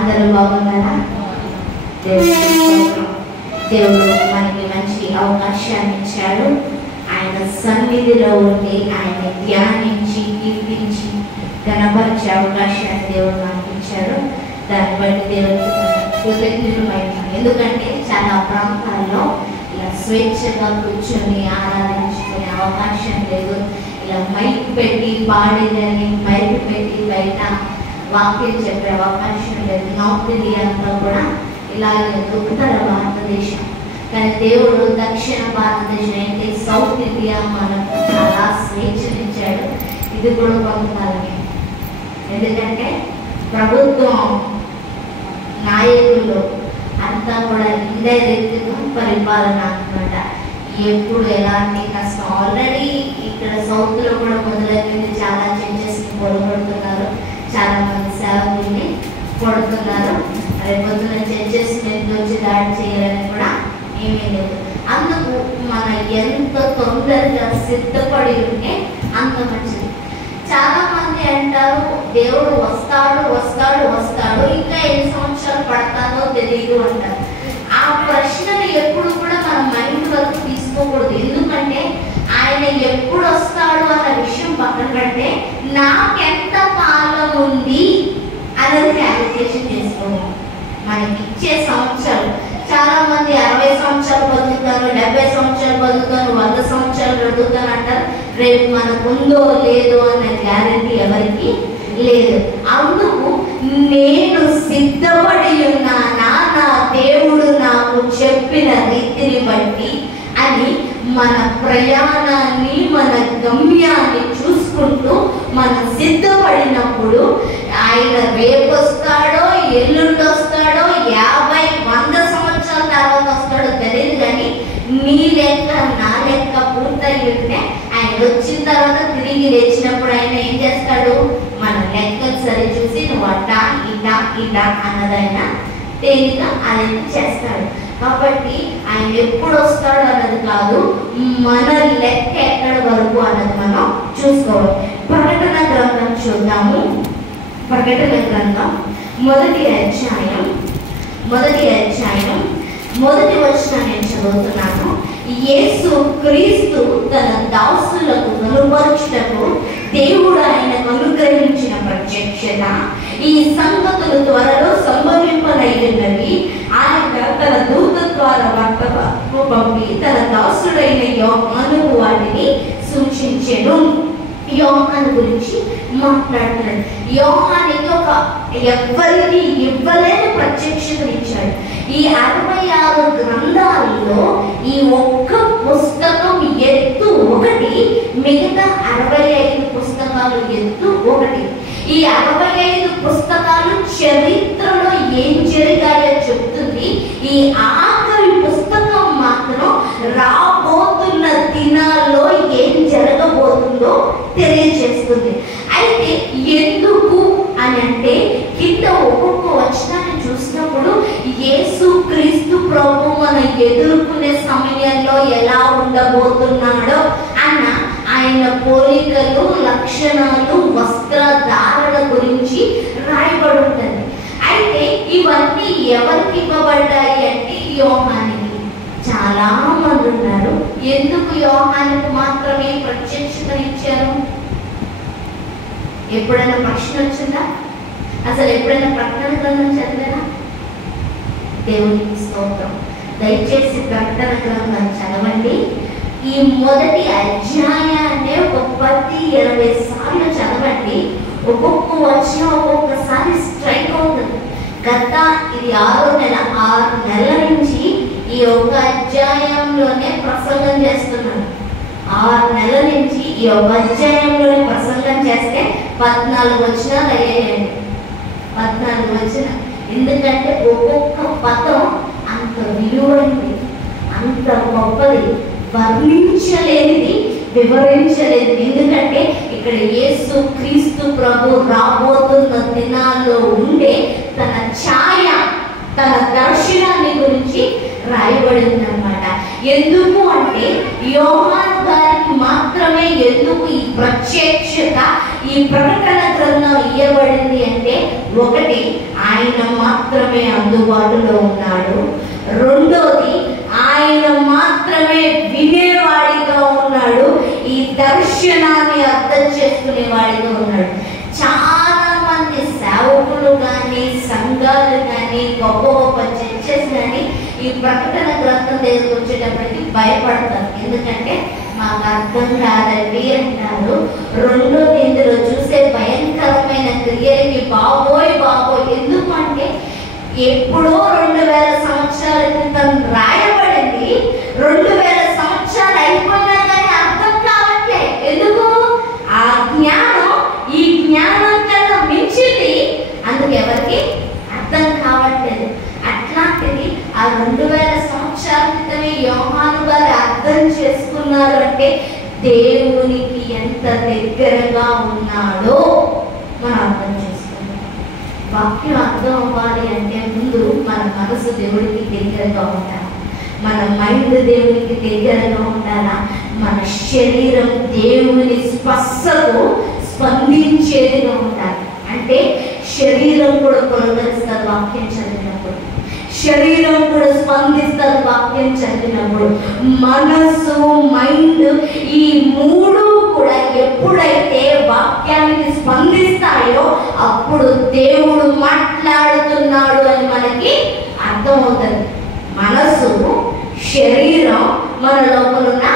అందరూ బాగున్నారా? దేవుడు మనకి మంచి అవకాశాన్ని ఇచ్చాడు. ఆయన సన్నిధిలో ఉండి ఆయన ధ్యానించి కీర్తించి కనపరిచే అవకాశాన్ని దేవుడు మనకి ఇచ్చాడు. దాన్ని బట్టి దేవుడికి కృతజ్ఞులమైన. ఎందుకంటే చాలా ప్రాంతాల్లో ఇలా స్వేచ్ఛగా కూర్చొని ఆరాధించుకునే అవకాశం లేదు. ఇలా మైక్ పెట్టి పాడేదని మైక్ పెట్టి బయట వాక్యం చెప్పే అవకాశం లేదు. నార్త్ ఇండియా అంతా కూడా ఇలాగే ఉత్తర భారతదేశం, కానీ దేవుడు దక్షిణ భారతదేశం ఏంటి సౌత్ ఇండియా మనకు చాలా స్వేచ్ఛనిచ్చాడు. ఇది కూడా కొంతకాలమే. ఎందుకంటే ప్రభుత్వం నాయకులు అంతా కూడా ఇండైరెక్ట్గా పరిపాలన అన్నమాట. ఎప్పుడు ఎలాంటి కష్టం ఆల్రెడీ ఇక్కడ సౌత్లో కూడా మొదలైంది. చాలా చర్చెస్ని పొడగొడుతున్నారు, చాలా మంది సేవకుల్ని కొడుతున్నారు. రేపొద్దున చర్చెస్ మీద వచ్చి దాడి చేయాలని కూడా ఏమీ లేదు. అందుకు మనం ఎంత తొందరగా సిద్ధపడి ఉంటే అంత మంచిది. చాలా మంది అంటారు దేవుడు వస్తాడు వస్తాడు వస్తాడు, ఇంకా ఎన్ని సంవత్సరాలు పడతాదో తెలియదు అంటారు. ఆ ప్రశ్నలు ఎప్పుడు కూడా మన మైండ్ వరకు తీసుకోకూడదు. ఎందుకంటే ఆయన ఎప్పుడు వస్తాడు అన్న విషయం పక్కన పెడితే నాకెంత కాలం ఉంది అనేది క్యాలిక్యులేషన్ చేసుకోవాలి. మనకి ఇచ్చే సంవత్సరాలు చాలా మంది 60 సంవత్సరాలు బతుకుతారు, 70 సంవత్సరాలు బతుకుతారు, 100 సంవత్సరాలు బతుకుతారు అంటారు. రేపు మనకు ఉందో లేదో అన్న గ్యారెంటీ ఎవరికి లేదు. అందుకు నేను సిద్ధపడి ఉన్నానా నా దేవుడు నాకు చెప్పిన రీతిని బట్టి అని మన ప్రయాణాన్ని మన గమ్యాన్ని చూసుకుంటూ మనం సిద్ధపడినప్పుడు ఆయన రేపు వస్తాడో ఎల్లుండి వస్తాడో 50-100 సంవత్సరాల తర్వాత వస్తాడో తెలియదు. కానీ నీ లెక్క నా లెక్క పూర్తయి ఉంటే ఆయన వచ్చిన తర్వాత తిరిగి లేచినప్పుడు ఆయన ఏం చేస్తాడు, మన లెక్కలు సరి చూసి నువ్వు అట్టా ఇటా ఇటా అన్నదైనా తేలిక ఆయన చేస్తాడు. కాబట్టి ఆయన ఎప్పుడు వస్తాడు అన్నది కాదు, మన లెక్క ఎక్కడి వరకు అన్నది మనం చూసుకోవాలి. ప్రకటన గ్రంథం చూద్దాము. ప్రకటన గ్రంథం మొదటి అధ్యాయం 1వ వచనం నేను చదువుతున్నాను. యేసు క్రీస్తు తన దాసులకు కనుపరచుటకు దేవుడు ఆయనకు అనుగ్రహించిన ప్రత్యక్షత ఈ సంగతులు త్వరలో సంభవింపనయ్యున్నవి. ఆయన తన దూత ద్వారా వర్తమానము పంపి తన దాసుడైన యోహానుకు వాటిని సూచించెను. యోహాను గురించి మాట్లాడుతున్నాడు. యోహానికి ఎవ్వరికి ఇవ్వలేని ప్రత్యక్షతను ఇచ్చాడు. ఈ 66 గ్రంథాలలో ఈ ఒక్క పుస్తకం ఎత్తు ఒకటి, మిగతా 65 పుస్తకాలు ఎత్తు ఒకటి. ఈ 65 పుస్తకాలు చరిత్రలో ఏం జరిగాయో చెప్తుంది. ఈ ఆఖరి పుస్తకం మాత్రం రాబోతున్న దినాల్లో ఏం జరగబోతుందో తెలియజేస్తుంది. అయితే ఎందుకు అని అంటే కింద ఒక్కొక్క వచనాన్ని చూసినప్పుడు యేసు క్రీస్తు ప్రభు మనం ఎదుర్కొనే సమయంలో ఎలా ఉండబోతున్నాడో అన్న ఆయన పోలికలు, లక్షణాలు, వస్త్రధారణ గురించి రాయబడి ఉంటుంది. అయితే ఇవన్నీ ఎవరికి ఇవ్వబడ్డాయి అంటే యోహానికి. చాలా మంది ఉన్నారు. ఎందుకు యోహానికి మాత్రమే ప్రత్యక్షత ఇచ్చారు? ఎప్పుడైనా ప్రశ్న వచ్చిందా? అసలు ఎప్పుడైనా ప్రకటన గ్రంథం చదివారా? దేవునికి స్తోత్రం. దయచేసి ప్రకటన గ్రంథం చదవండి. ఈ మొదటి అధ్యాయాన్ని ఒక 10-20 సార్లు చదవండి. ఒక్కొక్క వచనం ఒక్కొక్కసారి స్ట్రైక్ అవుతుంది. గత ఇది 6 నెలల నుంచి ఈ ఒక అధ్యాయంలోనే ప్రసంగం చేస్తున్నాను. 6 నెలల నుంచి ఈ ఒక అధ్యాయంలోనే ప్రసంగం చేస్తే 14 వచనాలు అయ్యాయండి. 14 వచనం. ఎందుకంటే ఒక్కొక్క పదం అంత విలువైనది, అంత గొప్పది, వర్ణించలేనిది, వివరించలేదు. ఎందుకంటే ఇక్కడ యేసు క్రీస్తు ప్రభు రాబోతున్న దినాల్లో ఉండే తన ఛాయ, తన దర్శనాన్ని గురించి రాయబడింది అన్నమాట. ఎందుకు అంటే యోహాను గారికి మాత్రమే ఎందుకు ఈ ప్రత్యక్షత, ఈ ప్రకటన గ్రంథం ఇవ్వబడింది అంటే, ఒకటి ఆయన మాత్రమే అందుబాటులో ఉన్నాడు, రెండోది ఆయన మాత్రమే వినేవాడిగా ఉన్నాడు, ఈ దర్శనాన్ని అర్థం చేసుకునేవాడిగా ఉన్నాడు. చాలా మంది సేవకులు కానీ, సంఘాలు కానీ, గొప్ప గొప్ప చర్చెస్ కానీ ఈ ప్రకటన గ్రంథం దగ్గరకు వచ్చేటప్పటికి భయపడతారు. ఎందుకంటే మాకు అర్థం కాదండి అంటారు. రెండోది, ఇందులో చూసే భయంకరమైన క్రియలకి బాబోయ్ బాబోయ్. ఎందుకంటే ఎప్పుడో 2000 సంవత్సరాల క్రితం రాయబడింది, 2000 సంవత్సరాలు అయిపోయినా కానీ అర్థం కావట్లే. ఎందుకు? ఆ జ్ఞానం ఈ జ్ఞానం కన్నా మించింది, అందుకు ఎవరికి అర్థం కావట్లేదు. అట్లాంటిది ఆ 2000 సంవత్సరాల క్రితమే యోహాను గారు అర్థం చేసుకున్నారు అంటే దేవునికి ఎంత దగ్గరగా ఉన్నాడో మనం అర్థం చేసుకున్నాం. వాక్యం అర్థం అవ్వాలి అంటే ముందు మన మనసు దేవుడికి దగ్గరగా ఉండాలి, మన మైండ్ దేవునికి దగ్గరగా ఉండాలా, మన శరీరం దేవుని స్పర్శకు స్పందించేదిగా ఉండాలి. అంటే శరీరం కూడా పులకరిస్తారు వాక్యం చదివినప్పుడు, శరీరం కూడా స్పందిస్తారు వాక్యం చదివినప్పుడు. మనసు, మైండ్ ఈ మూడు కూడా ఎప్పుడైతే వాక్యానికి స్పందిస్తాయో అప్పుడు దేవుడు మాట్లాడుతున్నాడు అని మనకి అర్థమవుతుంది. మనసు, శరీరం, మన లోపల ఉన్న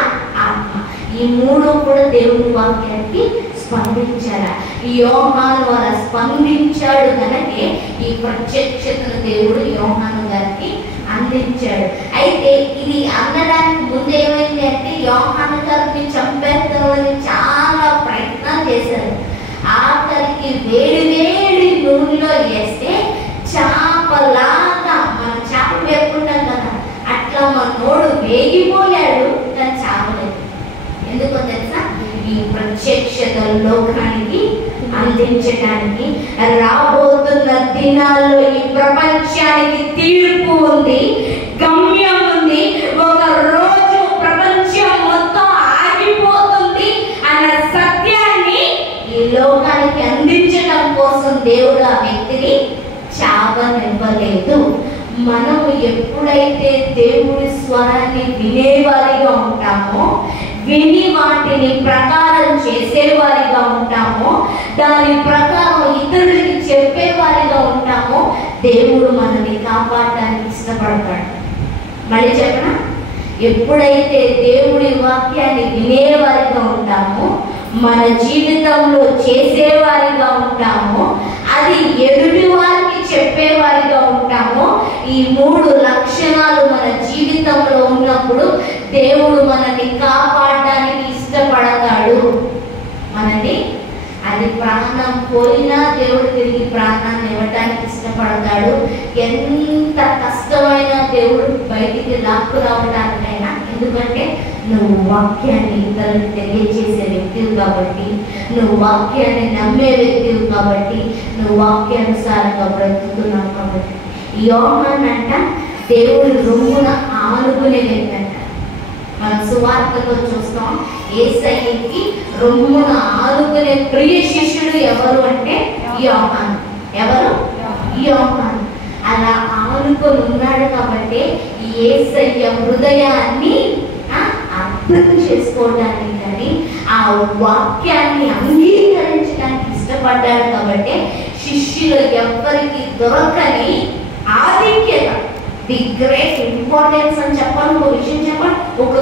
ఆత్మ, ఈ మూడు కూడా దేవుని వాక్యానికి స్పందించారా. ఈ యోహాను అలా స్పందించాడు కనుకే ఈ ప్రత్యక్షతను దేవుడు యోహాను గారికి అందించాడు. అయితే ఇది అనడానికి ముందు ఏమైంది అంటే, యోహాను గారిని చంపేద్దామని చాలా ప్రయత్నాలు చేశారు. ఆఖరికి వేడి వేడి నూనెలో వేస్తే చేపలాగా, మనం చేపలు వేపుకుంటాం కదా, అట్లా మన నోడు వేగిపోయాడు కానీ చావలేదు. ఎందుకో తెలుసా? ఈ ప్రత్యక్షత లోకానికి అందించడానికి. రాబోతున్న దినాల్లో ఈ ప్రపంచానికి తీర్పు ఉంది, గమ్యం ఉంది. ఒక రోజు ప్రపంచం మొత్తం ఆగిపోతుంది అన్న సత్యాన్ని ఈ లోకానికి అందించడం కోసం దేవుడు ఆ వ్యక్తిని చావనివ్వలేదు. మనం ఎప్పుడైతే దేవుడి స్వరాన్ని వినేవారిగా ఉంటామో, విని వాటిని ప్రకారం చేసేవారిగా ఉంటామో, దాని ప్రకారం ఇతరులకి చెప్పేవారిగా ఉంటామో, దేవుడు మనల్ని కాపాడడానికి ఇష్టపడతాడు. మళ్ళీ చెప్పనా? ఎప్పుడైతే దేవుడి వాక్యాన్ని వినేవారిగా ఉంటామో, మన జీవితంలో చేసేవారిగా ఉంటామో, అది ఎదుటి వారికి చెప్పేవారిగా ఉంటామో, ఈ మూడు లక్షణాలు మన జీవితంలో ఉన్నప్పుడు దేవుడు మనల్ని కాపాడడానికి ఇష్టపడతాడు. మనని అది ప్రాణం పోయినా దేవుడు తిరిగి ప్రాణాన్ని ఇవ్వడానికి ఇష్టపడతాడు. ఎంత కష్టమైన దేవుడు బయటికి లాక్కు రావడానికైనా. ఎందుకంటే నువ్వు వాక్యాన్ని ఇతరులకు తెలియజేసే వ్యక్తివి కాబట్టి, నువ్వు వాక్యాన్ని నమ్మే వ్యక్తివి కాబట్టి, నువ్వు వాక్యానుసారంగా బ్రతుకుతున్నావు కాబట్టి. యోహాను అంట దేవుడి రొమ్మున ఆనుకునే వ్యక్తి అంట. మనం సువార్తలో చూస్తాం, యేసయ్యకి రొమ్మున ఆనుకునే ప్రియ శిష్యుడు ఎవరు అంటే యోహాను. ఎవరు? యోహాను. అలా ఆనుకొని ఉన్నాడు కాబట్టి యేసయ్య హృదయాన్ని అర్థం చేసుకోవడానికి కానీ, ఆ వాక్యాన్ని అంగీకరించడానికి ఇష్టపడ్డాడు కాబట్టి శిష్యులు ఎవ్వరికి దొరకని ఆధిక్యత, ది గ్రేట్ ఇంపార్టెన్స్ అని చెప్పాలి. ఒక విషయం చెప్పాలి, ఒక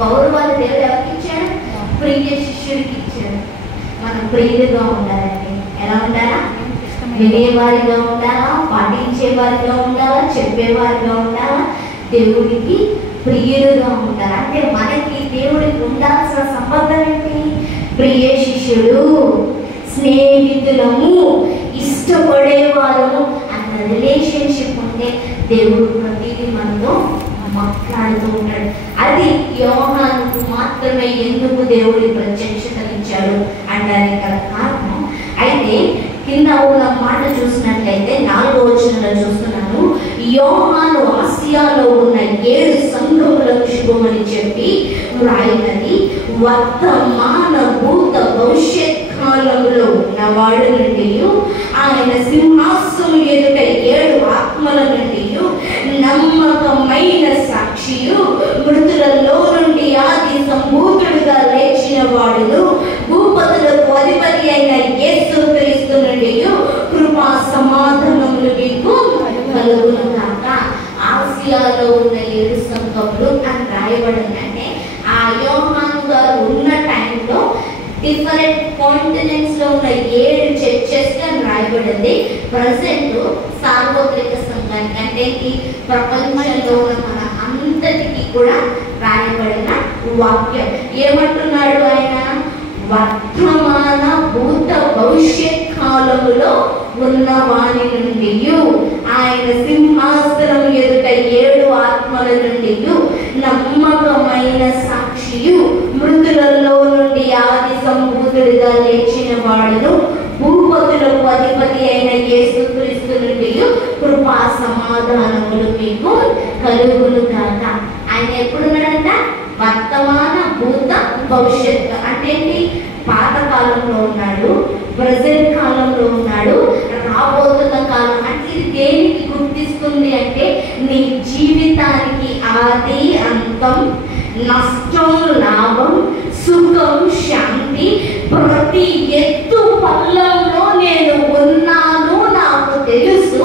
గౌరవాన్ని దేవుడు ఎవరికి ఇచ్చాడు? ప్రియ శిష్యుడికి ఇచ్చాడు. మనం ప్రియులుగా ఉండాలండి. ఎలా ఉండాలా? వినేవారిగా ఉండాలా, పాటించేవారిగా ఉండాలా, చెప్పేవారిగా ఉండాలా, దేవుడికి ప్రియులుగా ఉండాలి. అంటే మనకి దేవుడికి ఉండాల్సిన సంబంధం ఏంటి? ప్రియ శిష్యుడు, స్నేహితులము, ఇష్టపడేవారము అన్న రిలేషన్షిప్ ఉంటే దేవుడు ప్రతిదీ మనతో మాట్లాడుతూ ఉంటాడు. అది యోహానుకు మాత్రమే ఎందుకు దేవుడి ప్రత్యక్షతనిచ్చాడు అనడానికి గల కారణం. అయితే కింద ఉన్న మాట చూసినట్లయితే 4వ వచనంలో చూస్తున్నాను, యోహాను ఆసియాలో ఉన్న 7 సంఘములకు శుభమని చెప్పి వ్రాయినది, వర్తమాన భూత భవిష్యత్ కాలంలో ఉన్నవాడు నుండి, ఆయన సింహాసనం ఎదుట 7 ఆత్మల నుండి నమ్మకమైన సాక్షియు, మృతులలో నుండి ఆది సంభూతుడుగా లేచిన వాడును, భూపతులకు అధిపతి అయిన యేసు క్రీస్తు నుండి కృపా సమాధానములు మీకు కలుగును గాక. ఆసియాలో ఉన్న 7 సంఘములు అని రాయబడిందంటే ఆ యోహాను గారు ఉన్న టైంలో డిఫరెంట్ కాంటినెంట్స్ లో ఉన్న 7 చర్చెస్ అని రాయబడింది. ప్రజెంట్ సార్వత్రిక సంఘానికి అంటే ఈ ప్రపంచంలో ఉన్న మన అంతటికి కూడా రాయబడిన వాక్యం. ఏమంటున్నాడు ఆయన? వర్తమాన భూత భవిష్యత్ కాలములో ఉన్న వాని నుండి, ఆయన సింహాసనం ఎదుట 7 ఆత్మల నుండి నమ్మకమైన సాక్షియు, మృతులలో నుండి ఆది సంభూతుడిగా లేచిన వాడును, భూపతులకు అధిపతి అయిన యేసుక్రీస్తు నుండి కృపా సమాధానములు మీకు కలుగును గాక. ఆయన ఎప్పుడున్నాడంట? వర్తమాన భూత భవిష్యత్తు అంటే పాత కాలంలో ఉన్నాడు, ప్రజెంట్ కాలంలో ఉన్నాడు, రాబోతున్న కాలం. అంటే ఇది దేనికి గుర్తిస్తుంది అంటే నీ జీవితానికి ఆది అంతం, నష్టం లాభం, సుఖం శాంతి, ప్రతి ఎత్తు పల్లంలో నేను ఉన్నాను, నాకు తెలుసు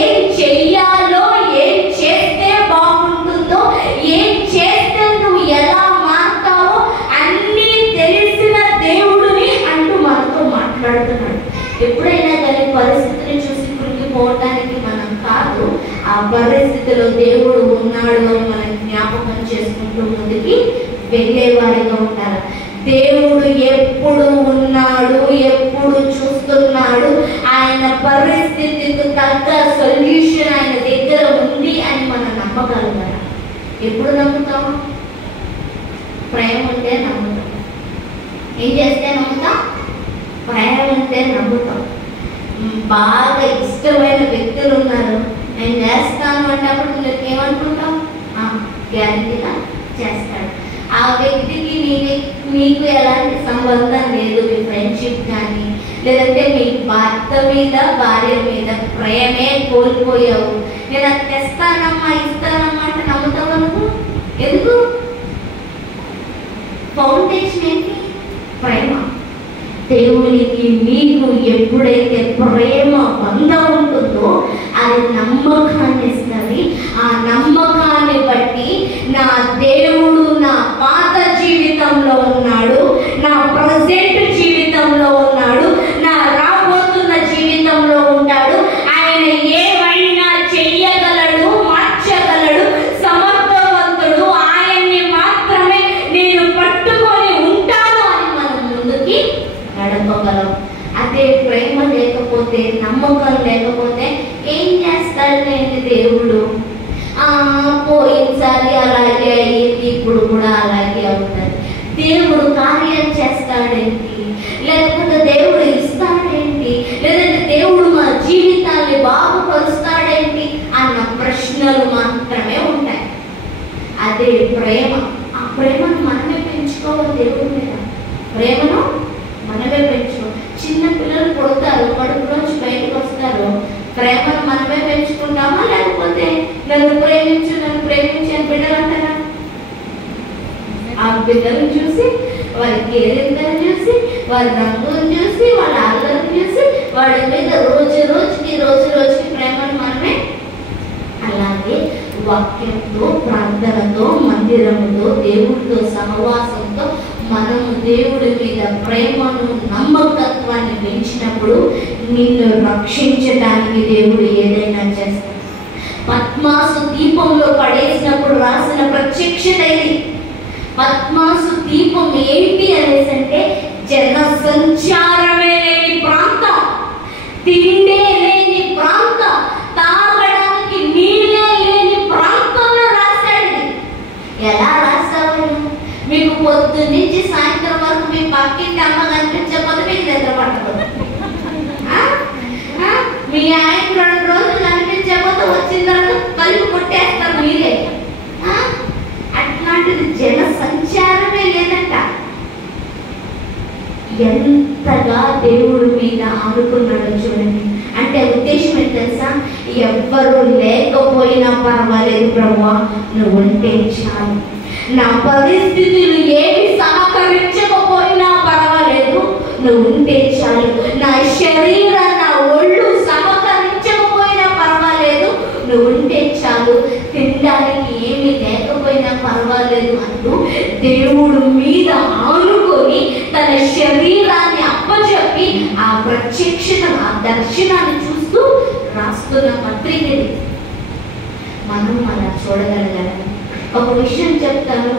ఏం చెయ్యాలో, ఏం చేస్తే బాగుంటుందో, ఏం చేస్తే నువ్వు ఎలా మారుతావో అన్నీ తెలిసిన దేవుడిని అంటూ మనతో మాట్లాడుతున్నాడు. ఎప్పుడైనా కానీ పరిస్థితిని చూసి కృంగిపోవటానికి మనం కాదు, ఆ పరిస్థితిలో దేవుడు ఉన్నాడు అని మనం జ్ఞాపకం చేసుకుంటూ ముందుకి వెళ్ళేవారిగా ఉంటారు. దేవుడు ఎప్పుడు ఉన్నాడు, ఎప్పుడు చూస్తున్నాడు, ఆయన పరిస్థితికి తగ్గ సొల్యూషన్ ఆయన దగ్గర ఉంది అని మనం నమ్మగలుగుతాం. ఎప్పుడు నమ్ముతాం? ప్రేమ ఉంటే నమ్ముతాం. ఏం చేస్తే నమ్ముతాం? ప్రేమ ఉంటే నమ్ముతాం. బాగా ఇష్టమైన వ్యక్తులు ఉన్నారు, నేను చేస్తాను అంటే అప్పుడు నువ్వు ఏమనుకుంటాం? గ్యారెంటీగా చేస్తాడు. ఆ వ్యక్తికి మీకు ఎలాంటి సంబంధం లేదు, మీ ఫ్రెండ్షిప్ కానీ లేదంటే మీ భర్త మీద భార్య మీద ప్రేమే కోల్పోయావు, నేను అది తెస్తానమ్మా ఇస్తానమ్మా అంటే నమ్ముతావు నువ్వు? ఎందుకు? ఫౌండేషన్ ఏంటి? ప్రేమ. దేవునికి మీకు ఎప్పుడైతే ప్రేమ బంధం ఉంటుందో అది నమ్మకాన్ని ఇస్తుంది. ఆ నమ్మకాన్ని బట్టి నా దేవుడు నా పాత జీవితంలో ఉన్నాడు, నా ప్రజెంట్ జీవితంలో ఉన్నాడు, నా రాబోతున్న జీవితంలో ఉంటాడు, ఆయన ఏమైనా చెయ్యగలడు, మార్చగలడు, సమర్థవంతుడు, ఆయన్ని మాత్రమే నేను పట్టుకొని ఉంటాను అని మనం ముందుకి నడపగలం. అదే ప్రేమ లేకపోతే, నమ్మకం లేకపోతే ఏం చేస్తాడండి దేవుడు? పోయినసారి అలాగే అయ్యింది, ఇప్పుడు కూడా అలాగే అవుతుంది. దేవుడు కార్యం చేస్తాడేంటి? లేకపోతే దేవుడు ఇస్తాడేంటి? లేదంటే దేవుడు మా జీవితాన్ని బాగుపరుస్తాడేంటి అన్న ప్రశ్నలు మాత్రమే ఉంటాయి. అదే ప్రేమ. ఆ ప్రేమను మనమే పెంచుకోవాలి. దేవుడి మీద ప్రేమను మనమే పెంచుకో. చిన్న పిల్లలు పుడతారు, కడుపులోంచి బయటకు వస్తారు, ప్రేమను మనమే పెంచుకుంటామా? లేకపోతే నన్ను ప్రేమించు అని బిడ్డలు అంటారా? ఆ బిడ్డలను చూసి, వారి కేరింతలు చూసి, వారి రంగును చూసి, వాళ్ళ అల్లరిని చూసి, వాడి మీద రోజు రోజుకి ప్రేమను మనమే. అలాగే వాక్యంతో, ప్రార్థనతో, మందిరముతో, దేవుడితో సహవాసంతో మనము దేవుడి మీద ప్రేమను, నమ్మకత్వాన్ని పెంచినప్పుడు నిన్ను రక్షించడానికి దేవుడు ఏదైనా చేస్తాడు. పద్మాసు దీపంలో పడేసినప్పుడు రాసిన ప్రత్యక్షత ఇది. పద్మాసు దీపం ఏంటి అనేసి అంటే జన సంచారమే లేని ప్రాంతం, తిండే లేని ప్రాంతం, తాగడానికి నీళ్ళే లేని ప్రాంతంలో రాశాడు. ఎలా రాశావు? మీకు పొద్దు నుంచి సాయంత్రం వరకు మీ పక్కింటి అమ్మ కనిపించకపోతే మీకు నిద్ర పట్టదు. ఎంతగా దేవుడి మీద ఆనుకున్నాడో చూడండి. అంటే ఉద్దేశం ఏంటి తెలుసా? ఎవ్వరు లేకపోయినా పర్వాలేదు ప్రభువా, నువ్వు ఉంటే చాలు. నా పరిస్థితులు ఏమి సహకరించకపోయినా పర్వాలేదు, నువ్వు ఉంటే చాలు. నా శరీరం, నా ఒళ్ళు సహకరించకపోయినా పర్వాలేదు, నువ్వు ఉంటే చాలు. తినడానికి ఏమీ లేకపోయినా పర్వాలేదు అంటూ దేవుడు మీద ఆనుకొని తన శరీరాన్ని అప్పచెప్పి ఆ ప్రత్యక్షత, ఆ దర్శనాన్ని చూస్తూ రాస్తున్న పత్రికది. మనం అలా చూడగలగాలి. ఒక విషయం చెప్తాను,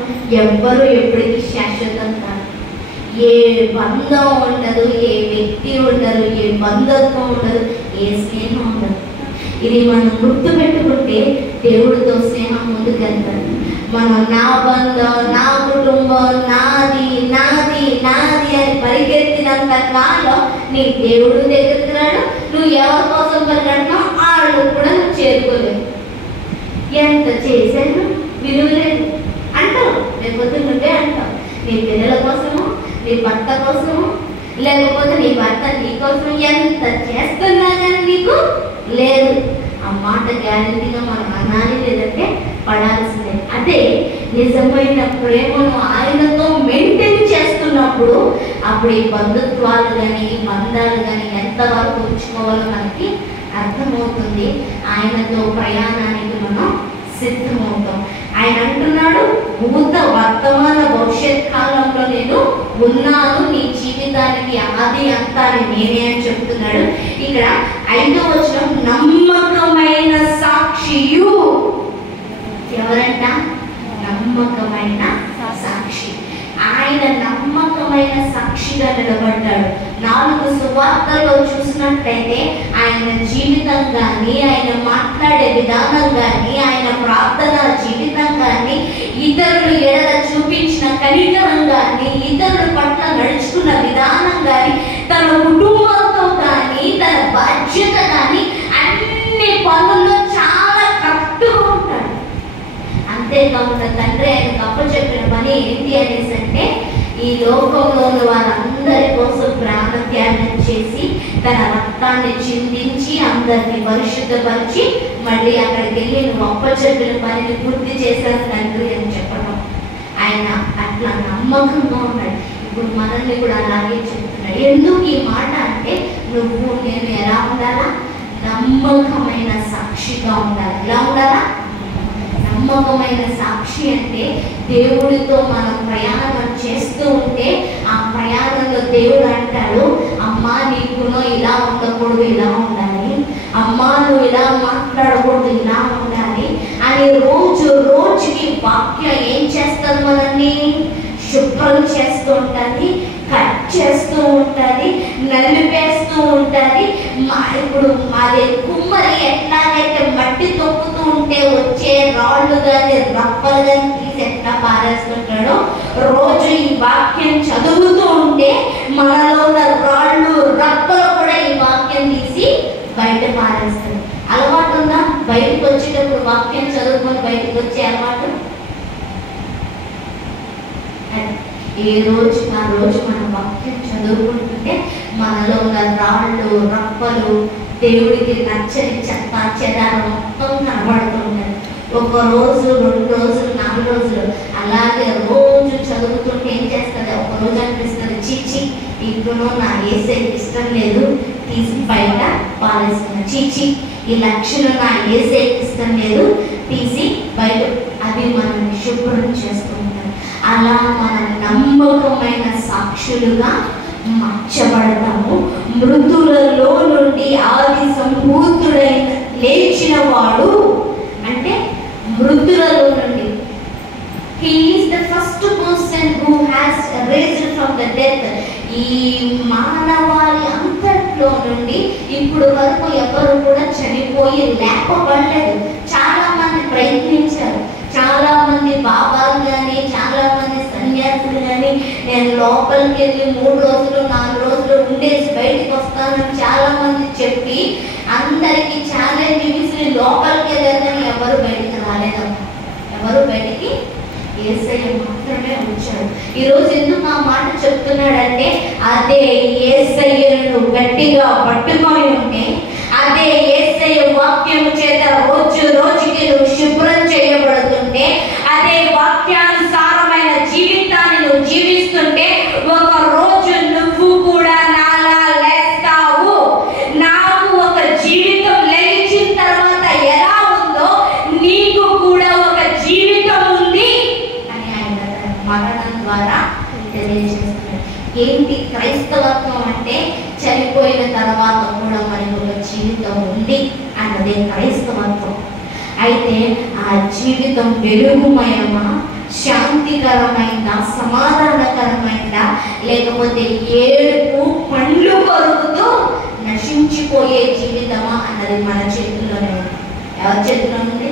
ఎవ్వరు ఎప్పటికీ శాశ్వతం కాదు. ఏ బంధం ఉండదు, ఏ వ్యక్తి ఉండదు, ఏ బంధత్వం ఉండదు, ఏ స్నేహం ఉండదు. ఇది మనం గుర్తుపెట్టుకుంటే దేవుడితో స్నేహం ముందుకెళ్తాడు. మనం నా బంధం, నా కుటుంబం, నాది నాది నాది అని పరిగెత్తినంత కాలం నీ దేవుడు దగ్గరికి రాడు. నువ్వు ఎవరి కోసం పరిగెడుతున్నావు వాళ్ళు కూడా నువ్వు చేరుకోలేవు. ఎంత చేశాను విలువలేదు అంటావు, లేకపోతే నువ్వే అంటావు. నీ పిల్లల కోసము, నీ భర్త కోసము, లేకపోతే నీ భర్త నీ కోసం ఎంత చేస్తున్నా కానీ నీకు లేదు. ఆ మాట గ్యారంటీగా మనం అనాలి, లేదంటే పడాల్సిందే. అదే నిజమైన ప్రేమను ఆయనతో మెయింటైన్ చేస్తున్నప్పుడు అప్పుడు ఈ బంధుత్వాలు కానీ ఈ బంధాలు కానీ ఎంతవరకు ఉంచుకోవాలో మనకి అర్థమవుతుంది. ఆయనతో ప్రయాణానికి మనం సిద్ధమవుతాం. ఆయన అంటున్నాడు, భూత వర్తమాన భవిష్యత్ కాలంలో నేను ఉన్నాను, నీ జీవితానికి ఆది అంతాన్ని నేనే అని చెప్తున్నాడు. ఇక్కడ 5వ వచనం, నమ్మకమైన సాక్షియు. ఎవరంట? నమ్మకమైన సాక్షి. ఆయన నమ్మకమైన సాక్షిగా నిలబడ్డాడు. 4 సువార్తల్లో చూసినట్లయితే ఆయన జీవితం కానీ, ఆయన మాట్లాడే విధానం కానీ, ఆయన ప్రార్థన జీవితం కానీ, ఇతరులు ఎడల చూపించిన కనికరం కానీ, ఇతరుల పట్ల నడుచుకున్న విధానం కానీ, తన కుటుంబంతో కానీ, తన బాధ్యత కానీ అన్ని పనుల్లో చాలా కరెక్ట్గా ఉంటాడు. అంతేకాకుండా తండ్రి ఆయనకు అప్పచెప్పిన పని ఏంటి అనేసి అంటే, ఈ లోకంలో ఉన్న వారందరి కోసం ప్రాణ త్యాగం చేసి తన రక్తాన్ని చిందించి అందరినీ పరిశుద్ధపరిచి మళ్ళీ అక్కడికి వెళ్ళి నువ్వు అప్పచెప్పిన పనిని పూర్తి చేశాను తండ్రి అని చెప్పడం. ఆయన అట్లా నమ్మకంగా ఉన్నాడు. ఇప్పుడు మనల్ని కూడా అలాగే చెప్తున్నాడు. ఎందుకు ఈ మాట అంటే, నువ్వు నేను ఎలా ఉండాలా? నమ్మకమైన సాక్షిగా ఉండాలి. ఎలా ఉండాలా? నమ్మకమైన సాక్షి అంటే దేవుడితో మనం ప్రయాణం చేస్తూ ఉంటే ఆ ప్రయాణంలో దేవుడు అంటాడు, అమ్మా నీ గుణం ఇలా ఉండకూడదు, ఇలా ఉండాలి, అమ్మా నువ్వు ఇలా మాట్లాడకూడదు, ఇలా ఉండాలి అని రోజు రోజుకి వాక్యం ఏం చేస్తుంది? మనల్ని శుభ్రం చేస్తూ ఉంటుంది, కట్ చేస్తూ ఉంటుంది, నలిపేస్తూ ఉంటుంది. ఇప్పుడు మాది కుమ్మరి ఎట్లాగైతే మట్టి తొక్కుతూ ఉంటే వచ్చే రాళ్ళు కానీ రప్పలు కానీ తీసి ఎట్లా పారేస్తుంటాడో, రోజు ఈ వాక్యం చదువుతూ ఉంటే మనలో ఉన్న రాళ్ళు రప్పలు కూడా ఈ వాక్యం తీసి బయట పారేస్తాడు. అలవాటు ఉందా? బయటకు వచ్చేటప్పుడు వాక్యం చదువుకొని బయటకు వచ్చే అలవాటు? ఏ రోజు ఆ రోజు మనం వాక్యం చదువుకుంటుంటే మనలో ఉన్న రాళ్ళు రప్పలు, దేవుడికి నచ్చని చెత్త చెదారం మొత్తం కనబడుతూ ఉంటుంది. 1 రోజు 2 రోజులు 4 రోజులు అలాగే రోజు చదువుతుంటే ఏం చేస్తుంది? ఒక రోజు అనిపిస్తుంది, చీచి ఇప్పుడు నా యేసయ్యకి ఇష్టం లేదు, తీసి బయట పారేస్తున్నా. చీచి ఈ లక్షణం నా యేసయ్యకి ఇష్టం లేదు, తీసి బయట. అది మనం శుభ్రం చేస్తూ ఉంటాం. అలా మనం నమ్మకమైన సాక్షులుగా మార్చబడతాము. మృతులలో నుండి ఆది సంభూతుడైన లేచిన వాడు అంటే మృతులలో నుండి, he is the first person who has raised from the death. ఈ మానవాళి అంతట్లో నుండి ఇప్పుడు వరకు ఎవరు కూడా చనిపోయి లేపబడలేదు. చాలా మంది ప్రయత్నించారు, చాలా మంది బాబాలు కానీ, చాలా మంది సన్యాసులు కానీ, నేను లోపలికి వెళ్ళి 3 రోజులు 4 రోజులు ఉండేసి బయటకు వస్తానని చాలా మంది చెప్పి అందరికి ఛాలెంజ్ విసిరి లోపలికి వెళ్ళారని ఎవరు బయటికి రాలేదు. ఎవరు బయటికి యేసయ్య మాత్రమే వచ్చాడు. ఈరోజు ఎందుకు ఆ మాట చెప్తున్నాడంటే, అదే యేసయ్యను గట్టిగా పట్టుకొని ఉంటే, అదే యేసయ్య వాక్యం చేత రోజు రోజుకి నువ్వు శుభ్రం చేయబడుతుంటే, అదే వాక్యానుసారమైన జీవితాన్ని నువ్వు జీవిస్తుంటే, ఒక రోజు నువ్వు కూడా నాలా లేస్తావు. నాకు ఒక జీవితం లేచిన తర్వాత ఎలా ఉందో నీకు కూడా ఒక జీవితం ఉంది అని ఆయన మరణం ద్వారా తెలియజేస్తున్నాడు. ఏంటి క్రైస్తవత్వం అంటే? చనిపోయిన తర్వాత కూడా మనకు ఒక జీవితం ఉంది అన్నదే క్రైస్తవత్వం. అయితే ఆ జీవితం వెలుగుమయమా, శాంతికరమైందా, సమాధానకరమైందా, లేకపోతే ఏడుపు పండ్లు కొరుకుతూ నశించిపోయే జీవితమా అన్నది మన చేతుల్లోనే ఉంది. ఎవరి చేతిలో ఉంది?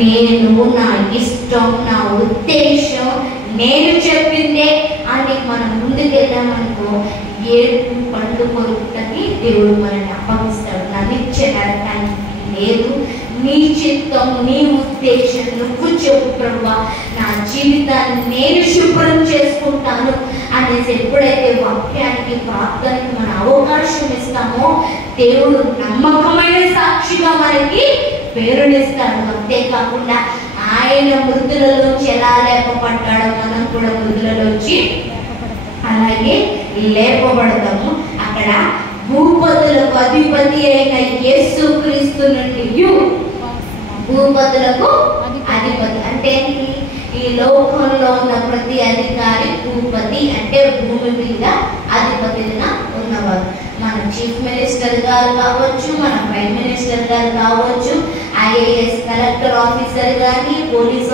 నేను, నా ఇష్టం, నా ఉద్దేశం, నేను చెప్పిందే అని మనం ముందుకెళ్ళామనుకో ఏడుపు పండ్లు కొరుకుటకి దేవుడు మనల్ని అప్పగిస్తాడు. నా నిత్య నరకానికి లేదు. నీ చిత్తం, నీ ఉద్దేశం నువ్వు చెప్పు ప్రభువా, నా జీవితాన్ని నేను శుభ్రం చేసుకుంటాను అనేసి ఎప్పుడైతే వాక్యానికి, ప్రార్థనకి మన అవకాశం ఇస్తామో దేవుడు నమ్మకమైన సాక్షిగా మనకి పేరునిస్తాడు. అంతేకాకుండా ఆయన మృతులలోంచి ఎలా లేపబడ్డాడో మనం కూడా మృతులలోంచి అలాగే లేపబడతాము. అక్కడ భూపతులకు అధిపతి అయిన యేసుక్రీస్తు నుండి, భూపతులకు అధిపతి అంటే ఈ లోకంలో ఉన్న ప్రతి అధికారి భూపతి అంటే భూమి మీద అధిపతిగా ఉన్నవారు. మన చీఫ్ మినిస్టర్ గారు కావచ్చు, మన ప్రైమ్ మినిస్టర్ గారు కావచ్చు, ఐఏఎస్ కలెక్టర్ ఆఫీసర్ కానీ, పోలీస్